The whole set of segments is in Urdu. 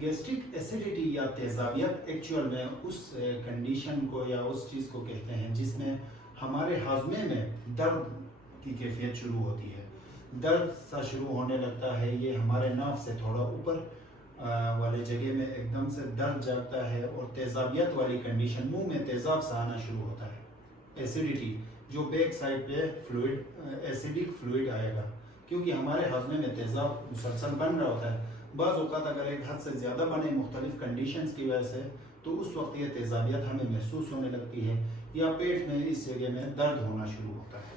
گیسٹرک ایسیڈیٹی یا تیزابیت ایکچوئل میں اس کنڈیشن کو یا اس چیز کو کہتے ہیں جس میں ہمارے ہاضمے میں درد کی کیفیت شروع ہوتی ہے. درد سا شروع ہونے لگتا ہے. یہ ہمارے ناف سے تھوڑا اوپر والے جگہ میں ایک دم سے درد جاگتا ہے اور تیزابیت والی کنڈیشن منہ میں تیزاب سا آنا شروع ہوتا ہے. ایسیڈیٹی جو بیک سائڈ پہ فلوئڈ ایسیڈک فلوئڈ آئے گا کیونکہ ہمارے ہاضمے میں تیزاب مسلسل بن رہا ہوتا ہے. بعض اوقات اگر ایک حد سے زیادہ بنے مختلف کنڈیشنز کی وجہ سے تو اس وقت یہ تیزابیت ہمیں محسوس ہونے لگتی ہے یا پیٹ میں اس جگہ میں درد ہونا شروع ہوتا ہے.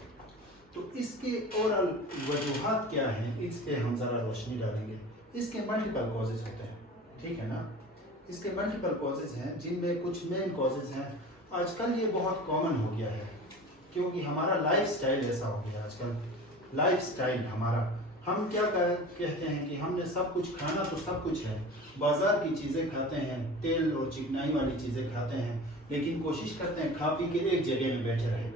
تو اس کے اورل وجوہات کیا ہیں اس پہ ہم ذرا روشنی ڈالیں گے. اس کے ملٹیپل کازز ہوتے ہیں, ٹھیک ہے نا. اس کے ملٹیپل کازز ہیں جن میں کچھ مین کازز ہیں. آج کل یہ بہت کامن ہو گیا ہے کیونکہ ہمارا لائف سٹائل ایسا ہو گیا. آج کل لائف سٹائل ہمارا, ہم کیا کہتے ہیں کہ ہم نے سب کچھ کھانا تو سب کچھ ہے, بازار کی چیزیں کھاتے ہیں, تیل اور چکنائی والی چیزیں کھاتے ہیں, لیکن کوشش کرتے ہیں کھا پی کے ایک جگہ میں بیٹھے رہیں.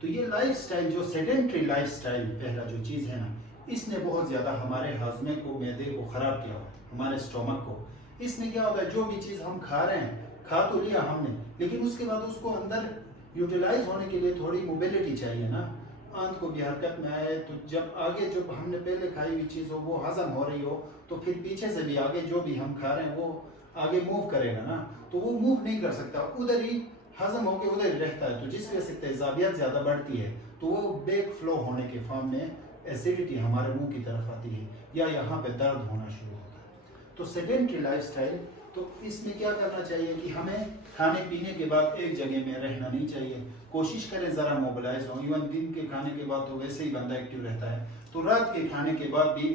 تو یہ لائف سٹائل جو سیڈنٹری لائف سٹائل پہلا جو چیز ہے نا, اس نے بہت زیادہ ہمارے ہاضمے کو, معدے کو خراب کیا ہوا ہے, ہمارے اسٹومک کو. اس میں کیا ہوتا ہے جو بھی چیز ہم کھا رہے ہیں, کھا تو لیا ہم نے, لیکن اس کے بعد اس کو اندر یوٹیلائز ہونے کے لیے تھوڑی موبیلٹی چاہیے نا. آنت کو بھی حرکت میں آئے تو جب آگے جو ہم نے پہلے کھائی ہوئی چیز ہو وہ ہضم ہو رہی ہو تو پھر پیچھے سے بھی آگے جو بھی ہم کھا رہے ہیں وہ آگے موو کرے گا نا. تو وہ موو نہیں کر سکتا, ادھر ہی ہضم ہو کے ادھر ہی رہتا ہے. تو جس وجہ سے تیزابیت زیادہ بڑھتی ہے تو وہ بیک فلو ہونے کے فارم میں ایسیڈیٹی ہمارے منہ کی طرف آتی ہے یا یہاں پہ درد ہونا شروع ہوتا ہے. تو سیڈنٹری لائف سٹائل, تو اس میں کیا کرنا چاہیے کہ ہمیں کھانے پینے کے بعد ایک جگہ میں رہنا نہیں چاہیے. کوشش کریں ذرا موبلائز ہوں. ایون دن کے کھانے کے بعد تو ویسے ہی بندہ ایکٹیو رہتا ہے, تو رات کے کھانے کے بعد بھی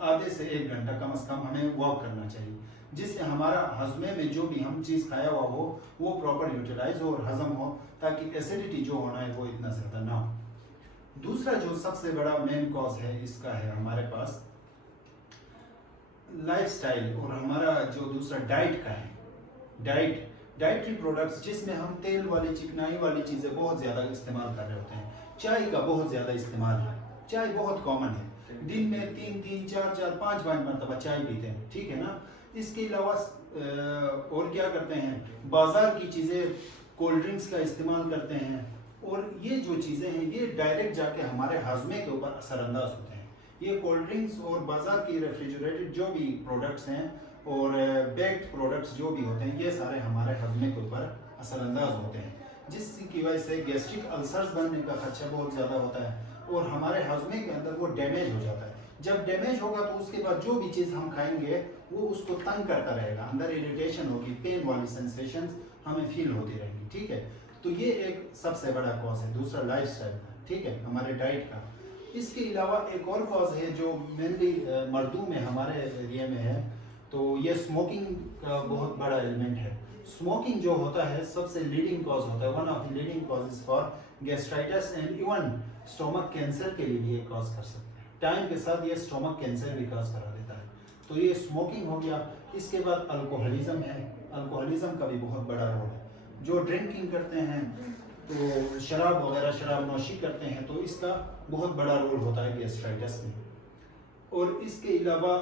آدھے سے ایک گھنٹہ کم از کم ہمیں واک کرنا چاہیے, جس سے ہمارا ہضمے میں جو بھی ہم چیز کھایا ہوا ہو وہ پراپر یوٹیلائز ہو اور ہضم ہو, تاکہ ایسیڈیٹی جو ہونا ہے وہ اتنا زیادہ نہ ہو. دوسرا جو سب سے بڑا مین کاز ہے اس کا ہے ہمارے پاس لائف سٹائل, اور ہمارا جو دوسرا ڈائٹ کا ہے. ڈائٹری پروڈکٹس جس میں ہم تیل والی چکنائی والی چیزیں بہت زیادہ استعمال کر رہے ہوتے ہیں. چائے کا بہت زیادہ استعمال ہے, چائے بہت کامن ہے. دن میں 3 4 5 مرتبہ چائے پیتے ہیں, ٹھیک ہے نا. اس کے علاوہ اور کیا کرتے ہیں, بازار کی چیزیں, کولڈ ڈرنکس کا استعمال کرتے ہیں, اور یہ جو چیزیں ہیں یہ ڈائریکٹ جا کے ہمارے ہاضمے کے اوپر اثر انداز ہوتے ہیں. یہ کولڈ ڈرنکس اور بازار کی ریفریجریٹڈ جو بھی پروڈکٹس ہیں اور بیکڈ پروڈکٹس جو بھی ہوتے ہیں یہ سارے ہمارے ہاضمے کے اوپر اثر انداز ہوتے ہیں, جس کی وجہ سے گیسٹرک السرز بننے کا خدشہ بہت زیادہ ہوتا ہے اور ہمارے ہاضمے کے اندر وہ ڈیمیج ہو جاتا ہے. جب ڈیمیج ہوگا تو اس کے بعد جو بھی چیز ہم کھائیں گے وہ اس کو تنگ کرتا رہے گا, اندر اریٹیشن ہوگی, پین والی سینسیشنز ہمیں فیل ہوتی رہیں گی, ٹھیک ہے. تو یہ ایک سب سے بڑا کاز ہے دوسرا لائف سٹائل کا, ٹھیک ہے, ہمارے ڈائٹ کا. اس کے علاوہ ایک اور کاز ہے جو مینلی مردوں میں ہمارے ایریا میں ہے, تو یہ اسموکنگ کا بہت بڑا ایلیمنٹ ہے. اسموکنگ جو ہوتا ہے سب سے لیڈنگ کاز ہوتا ہے, one of the leading causes for gastritis and even stomach cancer کے لیے بھی یہ کاز کر سکتے ہیں. ٹائم کے ساتھ یہ اسٹومک کینسر بھی کاز کرا دیتا ہے. تو یہ اسموکنگ ہو گیا. اس کے بعد الکوہلزم ہے, الکوہلزم کا بھی بہت بڑا رول ہے. جو ڈرنکنگ کرتے ہیں تو شراب وغیرہ, شراب نوشی کرتے ہیں, تو اس کا بہت بڑا رول ہوتا ہے گیسٹرائٹس میں. اور اس کے علاوہ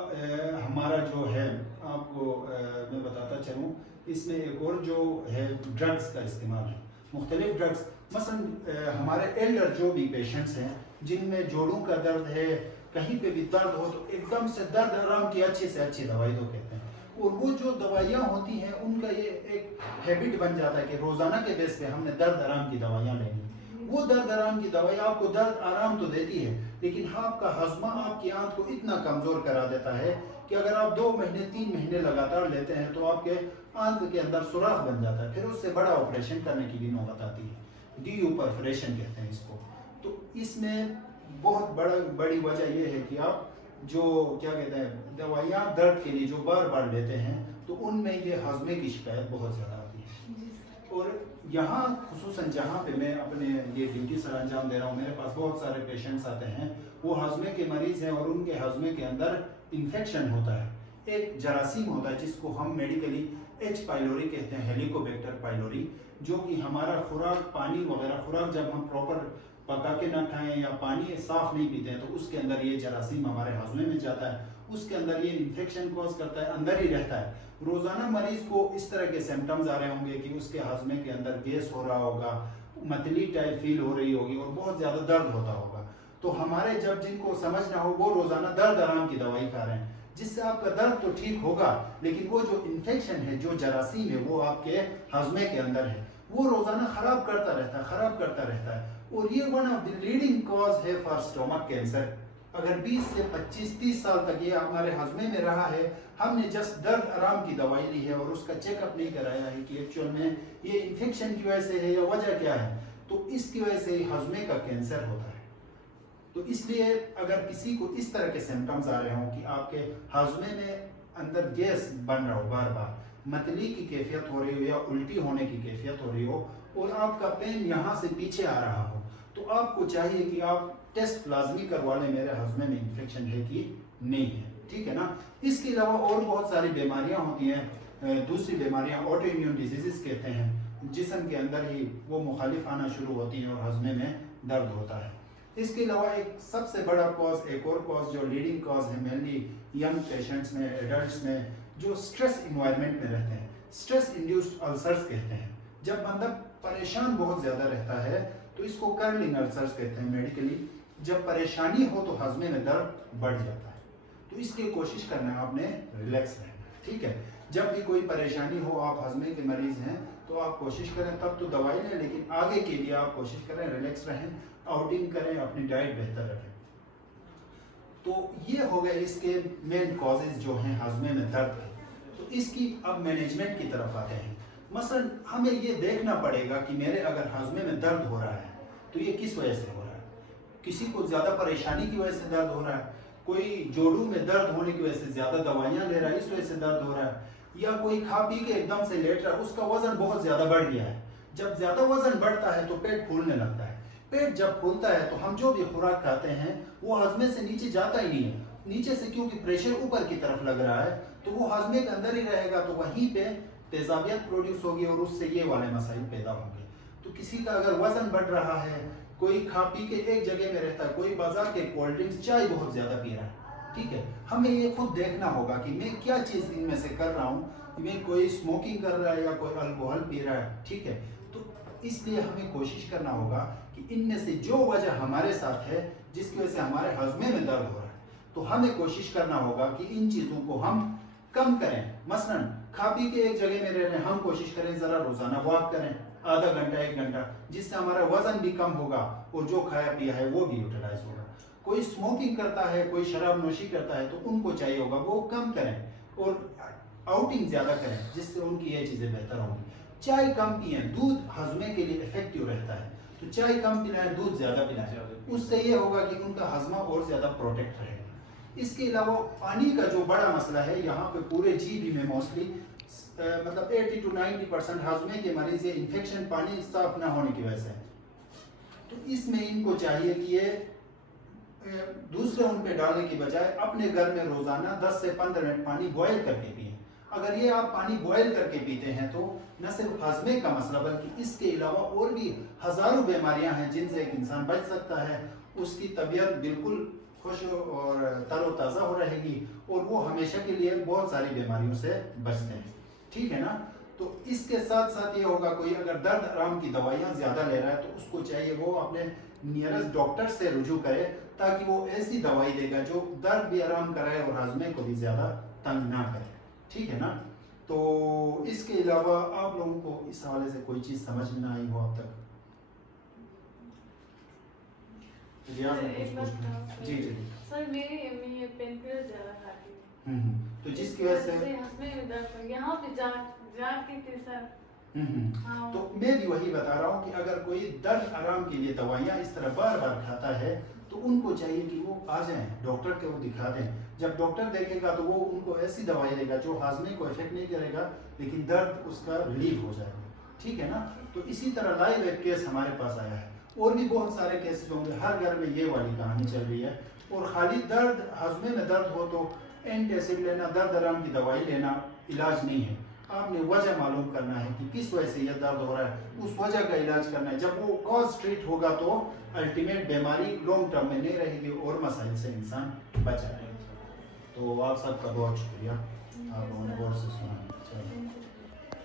ہمارا جو ہے آپ کو میں بتاتا چلوں, اس میں ایک اور جو ہے ڈرگس کا استعمال ہے, مختلف ڈرگس. مثلا ہمارے ایلڈر جو بھی پیشنٹس ہیں جن میں جوڑوں کا درد ہے, کہیں پہ بھی درد ہو تو ایک دم سے درد آرام کی اچھی سے اچھی دوائی دو کہتے ہیں, اور وہ جو دوائیاں ہوتی ہیں ان کا یہ ایک ہیبٹ بن جاتا ہے کہ روزانہ کے بیس پہ ہم نے درد آرام کی دوائیاں لینی. وہ درد آرام کی دوائی آپ کو درد آرام تو دیتی ہے, لیکن آپ کا ہضمہ آپ کی آنت کو اتنا کمزور کرا دیتا ہے کہ اگر آپ 2 مہینے 3 مہینے لگاتار لیتے ہیں تو آپ کے آنت کے اندر سوراخ بن جاتا ہے. پھر اس سے بڑا آپریشن کرنے کی بھی نوبت آتی ہے, ڈی پرفریشن کہتے ہیں اس کو. تو اس میں بہت بڑی وجہ یہ ہے کہ آپ جو کیا کہتے ہیں دوائیاں درد کے لیے جو بار بار لیتے ہیں تو ان میں یہ ہاضمے کی شکایت بہت زیادہ آتی ہے. اور یہاں خصوصاً جہاں پہ میں اپنے یہ ڈیوٹی سر انجام دے رہا ہوں, میرے پاس بہت سارے پیشنٹس آتے ہیں, وہ ہاضمے کے مریض ہیں اور ان کے ہاضمے کے اندر انفیکشن ہوتا ہے. ایک جراثیم ہوتا ہے جس کو ہم میڈیکلی ایچ پائلوری کہتے ہیں, ہیلیکوبیکٹر پائلوری, جو کہ ہمارا خوراک, پانی وغیرہ خوراک جب ہم پراپر پکا کے نہ کھائیں یا پانی صاف نہیں پیتے ہیں تو اس کے اندر یہ جراثیم ہمارے ہاضمے میں جاتا ہے اس کے اندر یہ انفیکشن کوز کرتا ہے، اندر ہی رہتا ہے. روزانہ مریض کو اس طرح کے سمٹمز آ رہے ہوں گے کہ اس کے ہاضمے کے اندر گیس ہو رہا ہوگا، متلی ٹائپ فیل ہو رہی ہوگی اور بہت زیادہ درد ہوتا ہوگا. تو ہمارے جن کو سمجھنا ہو وہ روزانہ درد آرام کی دوائی کھا رہے ہیں، جس سے آپ کا درد تو ٹھیک ہوگا، لیکن وہ جو انفیکشن ہے، جو جراثیم ہے، وہ آپ کے ہاضمے کے اندر ہے، وہ روزانہ خراب کرتا رہتا ہے. اور یہ one of the leading cause ہے فار اسٹومک کینسر. اگر 20 سے 25-30 سال تک یہ ہمارے ہاضمے میں رہا ہے، ہم نے جسٹ درد آرام کی دوائی لی ہے اور اس کا چیک اپ نہیں کرایا ہے کہ ایکچوئل میں یہ انفیکشن کی وجہ سے ہے یا وجہ کیا ہے، تو اس کی وجہ سے ہاضمے کا کینسر ہوتا ہے. تو اس لیے اگر کسی کو اس طرح کے سمٹمز آ رہے ہوں کہ آپ کے ہاضمے میں اندر گیس بن رہا ہو، بار بار متلی کی کیفیت ہو رہی ہو یا الٹی ہونے کی کیفیت ہو رہی ہو اور آپ کا پین یہاں سے پیچھے آ رہا ہو، تو آپ کو چاہیے کہ آپ ٹیسٹ لازمی کروا لیں میرے ہاضمے میں انفیکشن ہے کہ نہیں ہے. ٹھیک ہے نا. اس کے علاوہ اور بہت ساری بیماریاں ہوتی ہیں. دوسری بیماریاں آٹو امیون ڈیزیزز کہتے ہیں، جسم کے اندر ہی وہ مخالف آنا شروع ہوتی ہیں اور ہاضمے میں درد ہوتا ہے. اس کے علاوہ ایک سب سے بڑا کاز، ایک اور کاز جو لیڈنگ کاز ہے مینلی ینگ پیشنٹس میں، ایڈلٹس میں، جو سٹریس انوائرمنٹ میں رہتے ہیں، سٹریس انڈیوسڈ السرز کہتے ہیں. جب بندہ پریشان بہت زیادہ رہتا ہے تو اس کو کرلنگ السرز کہتے ہیں میڈیکلی. جب پریشانی ہو تو ہاضمے میں درد بڑھ جاتا ہے، تو اس لیے کوشش کرنا ہے آپ نے ریلیکس رہنا. ٹھیک ہے. جب بھی کوئی پریشانی ہو، آپ ہاضمے کے مریض ہیں تو آپ کوشش کریں، تب تو دوائی لیں، لیکن آگے کے لیے آپ کوشش کریں ریلیکس رہیں، آؤٹنگ کریں، اپنی ڈائٹ بہتر رکھیں. تو یہ ہو گئے اس کے مین کازز جو ہیں ہاضمے میں درد کے. تو اس کی اب مینجمنٹ کی طرف آتے ہیں. مثلا ہمیں یہ دیکھنا پڑے گا کہ میرے اگر ہاضمے میں درد ہو رہا ہے تو یہ کس وجہ سے ہو رہا ہے. کسی کو زیادہ پریشانی کی وجہ سے درد ہو رہا ہے، کوئی جوڑوں میں درد ہونے کی وجہ سے زیادہ دوائیاں لے رہا ہے اس وجہ سے درد ہو رہا ہے، یا کوئی کھا پی کے ایک دم سے لیٹ رہا ہے، اس کا وزن بہت زیادہ بڑھ گیا ہے. جب زیادہ وزن بڑھتا ہے تو پیٹ پھولنے لگتا ہے. پیٹ جب پھولتا ہے تو ہم جو بھی خوراک کھاتے ہیں وہ ہاضمے سے نیچے جاتا ہی نہیں ہے. نیچے سے کیونکہ پریشر اوپر کی طرف لگ رہا ہے تو وہ ہاضمے کے اندر ہی رہے گا، تو وہیں پہ تیزابیت پروڈیوس ہوگی اور اس سے یہ والے مسائل پیدا ہوں گے. تو کسی کا اگر وزن بڑھ رہا ہے، کوئی کھا پی کے ایک جگہ میں رہتا ہے، کوئی بازار کے کولڈ ڈرنکس، چائے بہت زیادہ پی رہا ہے، ٹھیک ہے، ہمیں یہ خود دیکھنا ہوگا کہ میں کیا چیز ان میں سے کر رہا ہوں. میں کوئی اسموکنگ کر رہا ہے یا کوئی الکوہل پی رہا ہے، ٹھیک ہے. تو اس لیے ہمیں کوشش کرنا ہوگا کہ ان میں سے جو وجہ ہمارے ساتھ ہے جس کی وجہ سے ہمارے ہاضمے میں درد ہو رہا ہے، تو ہمیں کوشش کرنا ہوگا کہ ان چیزوں کو ہم کم کریں. مثلا کھا پی کے ایک جگہ میں رہ رہے ہیں، ہم کوشش کریں ذرا روزانہ واک کریں، آدھا گھنٹہ 1 گھنٹہ، جس سے ہمارا وزن بھی کم ہوگا اور جو کھایا پیا ہے وہ بھی یوٹیلائز ہوگا. کوئی اسموکنگ کرتا ہے، کوئی شراب نوشی کرتا ہے، تو ان کو چاہیے ہوگا وہ کم کریں اور آؤٹنگ زیادہ کریں، جس سے ان کی یہ چیزیں بہتر ہوں گی. چائے کم پئیں، دودھ ہاضمے کے لیے افیکٹو رہتا ہے، تو چائے کم پلائیں، دودھ زیادہ پلائیں. اس سے یہ ہوگا کہ ان کا ہاضمہ اور زیادہ پروٹیکٹ رہے گا. اس کے علاوہ پانی کا جو بڑا مسئلہ ہے یہاں پہ پورے جی بی میں موسٹلی مطلب 80 to 90% ہاضمے کے مریض یہ انفیکشن پانی صاف نہ ہونے کی وجہ سے. تو اس میں ان کو چاہیے کہ یہ دوسرے ان پہ ڈالنے کی بجائے اپنے گھر میں روزانہ 10 سے 15 منٹ پانی بوائل کر کے پئیں. اگر یہ آپ پانی بوائل کر کے پیتے ہیں تو نہ صرف ہاضمے کا مسئلہ بلکہ اس کے علاوہ اور بھی ہزاروں بیماریاں ہیں جن سے ایک انسان بچ سکتا ہے. اس کی طبیعت بالکل خوش اور تر و تازہ ہو رہے گی اور وہ ہمیشہ کے لیے بہت ساری بیماریوں سے بچتے ہیں. ٹھیک ہے نا. تو اس کے ساتھ ساتھ یہ ہوگا کوئی اگر درد آرام کی دوائیاں زیادہ لے رہا ہے تو اس کو چاہیے وہ اپنے نیئرسٹ ڈاکٹر سے رجوع کرے تاکہ وہ ایسی دوائی دے گا جو درد بھی آرام کرائے اور ہاضمے کو بھی زیادہ تنگ نہ کرے. ٹھیک ہے نا. تو اس کے علاوہ آپ لوگوں کو اس حوالے سے کوئی چیز سمجھ میں نہ آئی ہو اب تک؟ جی جی سر میری امی پین کلر زیادہ کھاتی ہے، تو جس کی وجہ سے ہاضمے میں درد یہاں پہ جاتی تھی سر. تو میں بھی وہی بتا رہا ہوں کہ اگر کوئی درد آرام کے لیے دوائیاں اس طرح بار بار کھاتا ہے تو ان کو چاہیے کہ وہ آ جائیں ڈاکٹر کو دکھا دیں. جب ڈاکٹر دیکھے گا تو وہ ان کو ایسی دوائی دے گا جو ہاضمے کو افیکٹ نہیں کرے گا لیکن درد اس کا ریلیف ہو جائے گا. ٹھیک ہے نا. تو اسی طرح لائیو ایک کیس ہمارے پاس آیا ہے، اور بھی بہت سارے کیسز ہوں گے، ہر گھر میں یہ والی کہانی چل رہی ہے. اور خالی درد ہاضمے میں درد ہو تو اینٹی ایسڈ لینا، درد آرام کی دوائی لینا علاج نہیں ہے. آپ نے وجہ معلوم کرنا ہے کہ کس وجہ سے یہ درد ہو رہا ہے، اس وجہ کا علاج کرنا ہے. جب وہ کاز ٹریٹ ہوگا تو الٹیمیٹ بیماری لانگ ٹرم میں نہیں رہے گی اور مسائل سے انسان بچ جائے گا. تو تو آپ سب کا بہت شکریہ، آپ لوگوں نے بہت سے